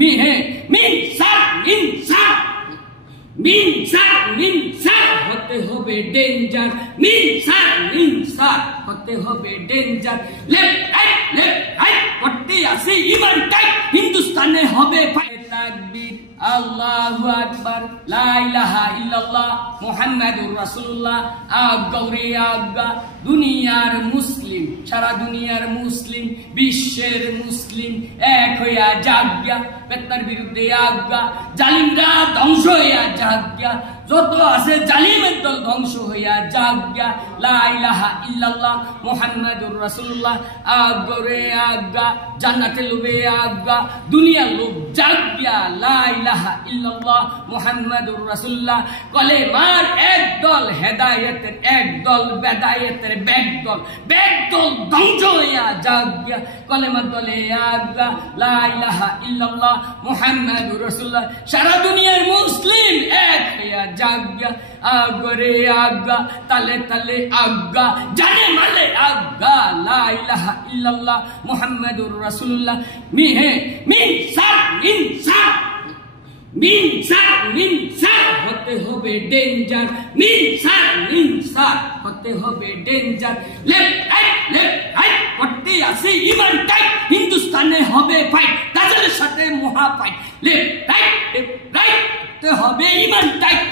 মিনসার হতে হবে ডেঞ্জার, মিনসার হতে হবে ডেঞ্জার। লেফট রাইট করতে আসে ইমান টাইট, হিন্দুস্তানে হবে তাকবীর আল্লাহু আকবার, লা ইলাহা ইল্লাল্লাহ মুহাম্মাদুর রাসূলুল্লাহ। আজ্ঞা রে আজ্ঞা, দুনিয়ার মুসলিম, সারা দুনিয়ার মুসলিম, বিশ্বের মুসলিম এক হইয়া জাগিয়া, বেত্তার বিরুদ্ধে আজ্ঞা, জালিমরা ধ্বংস হইয়া জাগিয়া, যত আছে জালিমের দল ধ্বংস হইয়া জাগিয়া, লা ইলাহা ইল্লাল্লাহ মুহাম্মাদুর রাসূলুল্লাহ। আজ্ঞা রে আজ্ঞা, জান্নাতের লোভে আজ্ঞা, দুনিয়ার লোভ জাগিয়া, লা ইলাহা ইল্লাল্লাহ মুহাম্মাদুর রাসূলুল্লাহ। কলেমার এক দল, হেদায়েতের এক দল, বেদায়েতের ব্যাগদল, ব্যাগদল ধ্বংস হইয়া জাগিয়া, কলেমার দলে আজ্ঞা, লা ইলাহা ইল্লাল্লাহ মুহাম্মাদুর রাসূলুল্লাহ। সারা দুনিয়ার মুসলিম এক হইয়া জাগিয়া, আজ্ঞা রে আজ্ঞা, তালে তালে আজ্ঞা, জানে মালে আজ্ঞা, লা ইলাহা ইল্লাল্লাহ মুহাম্মাদুর রাসূলুল্লাহ। মিনসার হতে হবে ডেঞ্জার, মিনসার হতে হবে ডেঞ্জার। লেফট রাইট করতে আসে ইমান টাইট, হিন্দুস্তানে হবে ফাইট, তাদের সাথে মহা ফাইট। লেফট রাইট করতে হবে ইমান টাইট।